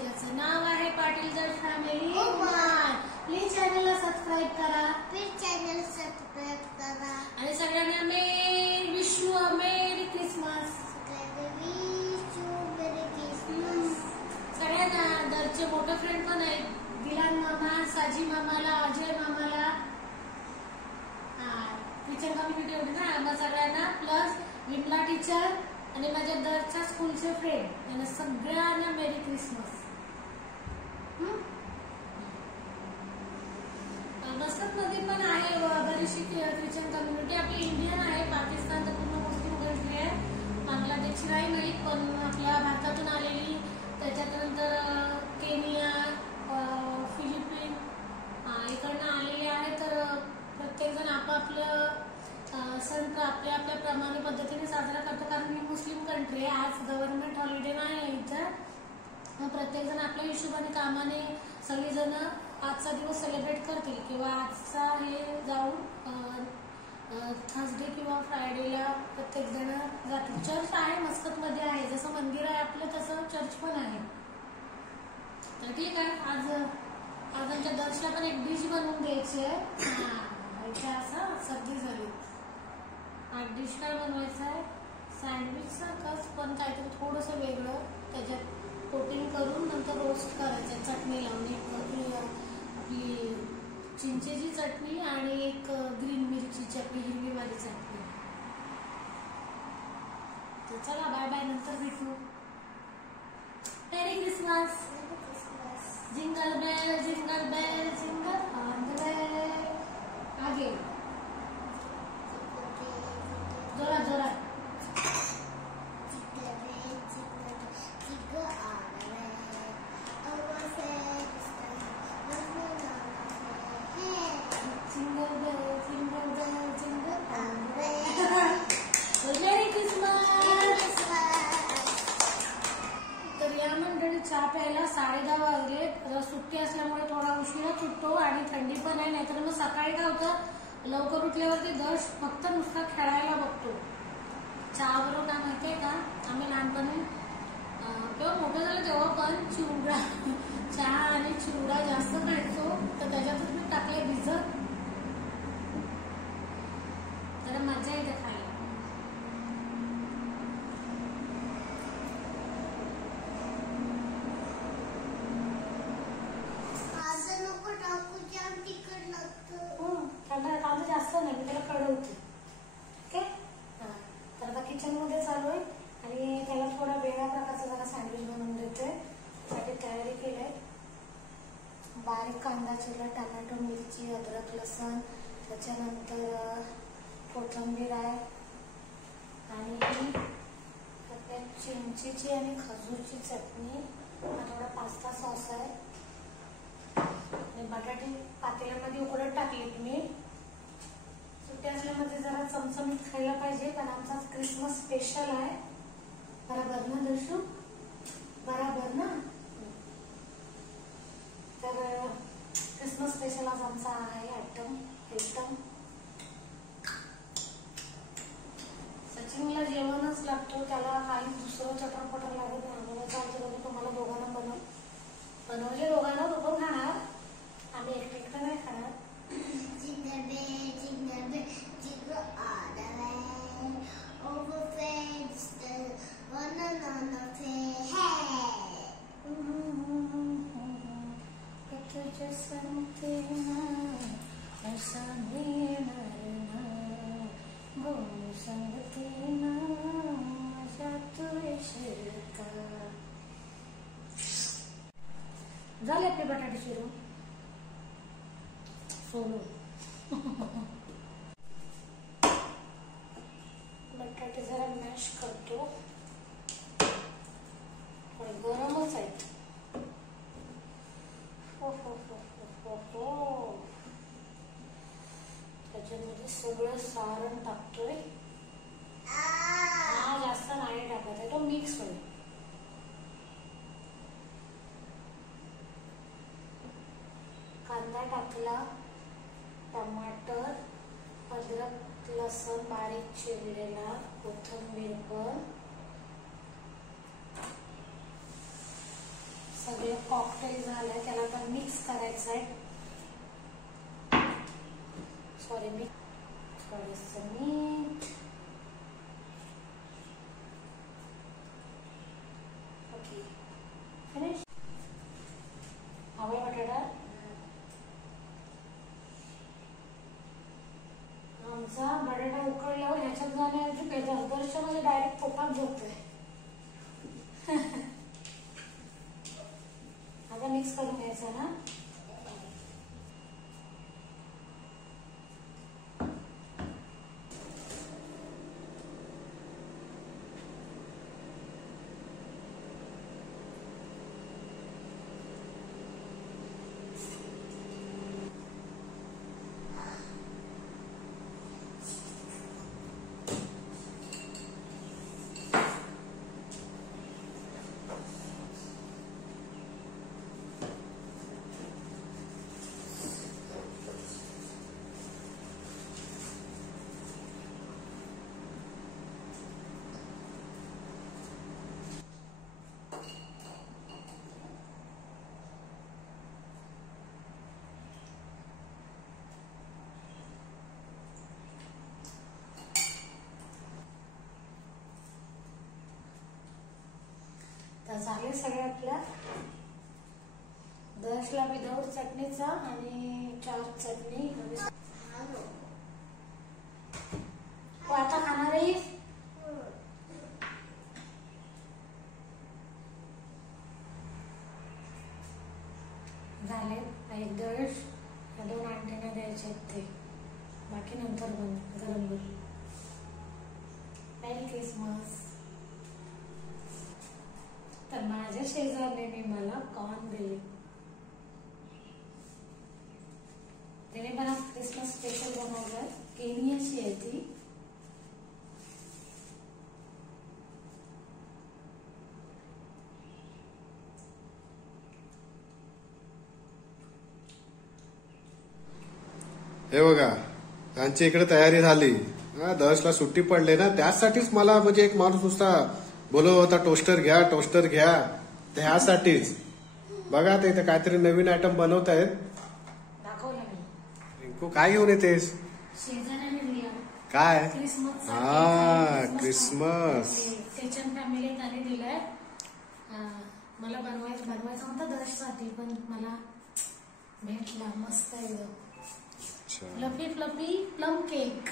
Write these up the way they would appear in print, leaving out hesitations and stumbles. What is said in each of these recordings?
ज्याचं नाव आहे पाटील जट family. Please चॅनलला सबस्क्राईब करा. आणि सगळ्यांना wish you a Mary Christmas. सगळ्यांना दरचे मोठे फ्रेंड पण आहेत. दिलान मामा, साजी मामाला, अजय मामाला, टीचर कम्युनिटी होती ना मग सगळ्यांना, प्लस विमला टीचर आणि माझ्या दरच्या स्कूलचे फ्रेंड त्यांना सगळ्यांना मेरी क्रिसमस. मस्कत मध्ये पण आहे बरीचशी ख्रिश्चन कम्युनिटी. आपली इंडियन आहे, पाकिस्तान तर पूर्ण मुस्लिम कंट्री आहे. बांगलादेशची नाही माहीत, पण आपल्या भारतातून आलेली, त्याच्यानंतर केनिया, फिलिपिन इकडनं आलेले आहे. तर प्रत्येक जण आपापलं सण आपल्या आपल्या प्रमाणे पद्धतीने साजरा करतो, कारण ही मुस्लिम कंट्री आहे. आज गव्हर्नमेंट हॉलिडे नाही आहे इथं. मग प्रत्येक जण आपल्या हिशोबाने कामाने सगळीजण आजचा दिवस सेलिब्रेट करतील, किंवा आजचा हे जाऊन थर्सडे किंवा फ्रायडेला प्रत्येक जण जातील. चर्च आहे मस्कत मध्ये आहे, जसं मंदिर आहे आपलं तसं चर्च पण आहे. तर ठीक आहे, आज आमच्या दर्शला पण एक डिश बनवून द्यायची आहे. असं सर्दी झाली. आज डिश काय बनवायचं आहे, सँडविचचा कस, पण काहीतरी थोडंसं वेगळं, त्याच्यात कोटिंग करून नंतर रोस्ट करायचं चटणी लावून. आपली चिंचेची चटणी आणि एक ग्रीन मिरची चटणी, हिरवीवाली चटणी. तर चला बाय बाय, नंतर भेटू. Merry Christmas. Jingle bell jingle bell jingle on the way. आगे जोरात जोरात. चहा प्यायला 10:30 वाजले. सुट्टी असल्यामुळे थोडा उशिरा सुटतो आणि थंडी पण आहे. नाहीतर मग सकाळी काय होतं, लवकर उठल्यावरती दर्श फक्त नुसता खेळायला बघतो. चहा बरोबर काय माहितीये का, आम्ही लहानपणी किंवा मोठं झालं तेव्हा पण चिवडा, चहा आणि चिवडा जास्त खायचो. तर त्याच्यातच मी टाकले भिजत, जरा मजा येते खायला. कांदा जास्त नाही, त्याला कढवते. ओके, तर आता किचन मध्ये चालू आहे आणि त्याला थोडा वेगळ्या प्रकारचा जरा सँडविच बनवून देतोय. साठी तयारी केली. बारीक कांदा चिरला, टोमॅटो, मिरची, अद्रक, लसण, त्याच्यानंतर कोथिंबीर आहे आणि चिंचेची आणि खजूरची चटणी. हा थोडा पास्ता सॉस आहे आणि बटाटे पातेल्यामध्ये उकडत टाकले. तुम्ही सुट्टी असल्यामध्ये जरा चमचमीत खायला पाहिजे, कारण आमचा क्रिसमस स्पेशल आहे. बरोबर ना दर्शू, बरोबर ना. तर क्रिसमस स्पेशल आज आमचा आहे आयटम. सचिनला जेवणच लागतो, त्याला काही दुसरं चटरपटर लागत नाही. आम्हाला चालतं, तुम्हाला दोघांना बनवले दोघांना दोघं खाणार, आम्ही एकटं नाही खाणार. झाले आपले बटाटे चिरून सोलून. बटाटे जरा मॅश करतो, थोडे गरमच आहेत. त्याच्यामध्ये सगळं सारण टाकतोय. हा जास्त नाही टाकत आहे, तो मिक्स होईल. कांदा टाकला, टमाटर, अद्रक लसण बारीक चिरलेला, कोथिंबीर पण, सगळे कॉकटेल झालंय, त्याला पण मिक्स करायचं आहे. सॉरी, थोडंसं मीठ. Okay, finish. हवे बटाटा. आमचा बटाटा उकळल्यावर ह्याच्यात जाण्याऐवजी दर्शनामध्ये डायरेक्ट पोटात जातोय. आता मिक्स करून घ्यायचं ना. झाले सगळे आपल्या. दशला विदाऊट चटणीचा आणि 4 चटणी. आता खाणार आहे. झाले 1 दश. 2 आंटीना द्यायचे आहेत ते, बाकी नंतर गरम करू. मेरी क्रिसमस. तर माझ्या शेजारने मला कॉर्न दिले. त्याने मला क्रिसमस स्पेशल बनवलं. केनियाची आहे ती. हे बघा, त्यांची इकडे तयारी झाली. दर्शला सुट्टी पडली ना, त्यासाठीच मला म्हणजे एक माणूस नुसता बोलत होता टोस्टर घ्या, टोस्टर घ्या. त्यासाठीच बघा, ते इथे काहीतरी नवीन आयटम बनवत आहेत. रिंकू, काय घेऊन येतेस? काय? क्रिसमस. किचन फॅमिली त्याने दिलाय. मला बनवायचं होतं दर्शसाठी, पण मला भेटला. मस्त एकदम फ्लफी फ्लफी प्लम केक.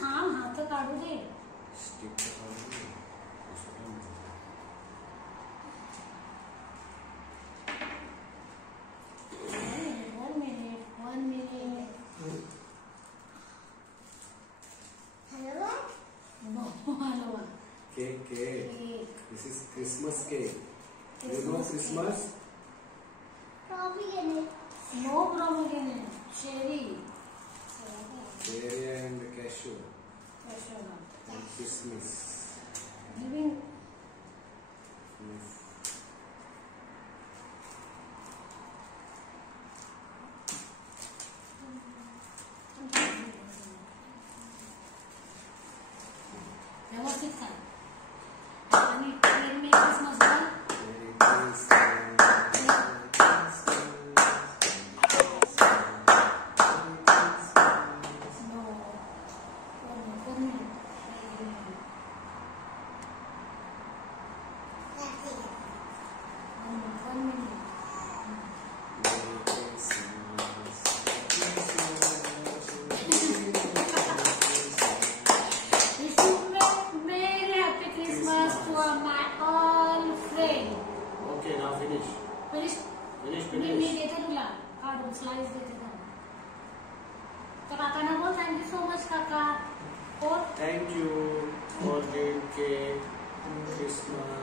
थांब हात काढू दे. One minute. Hello? No, hello. Cake. This is Christmas cake. You know Christmas? Pomegranate. No pomegranate. Cherry. Cherry and cashew. And Christmas. Giving. Yes. व्यवस्थित खा. आणि मेरी क्रिसमस बॉल. Slice देते. तर काकांना बोल, थँक्यू सो मच काका. Thank you for the cake, Christmas.